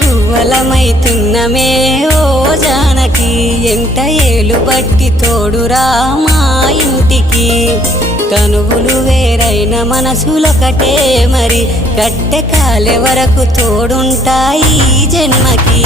గువ్వలమైతున్నమే ఓ జానకి ఎంట ఏలు బట్టి తోడురా మా ఇంటికి తనువులు వేరైన మనసులొకటే మరి కట్టె కాలే వరకు తోడుంటాయి జన్మకి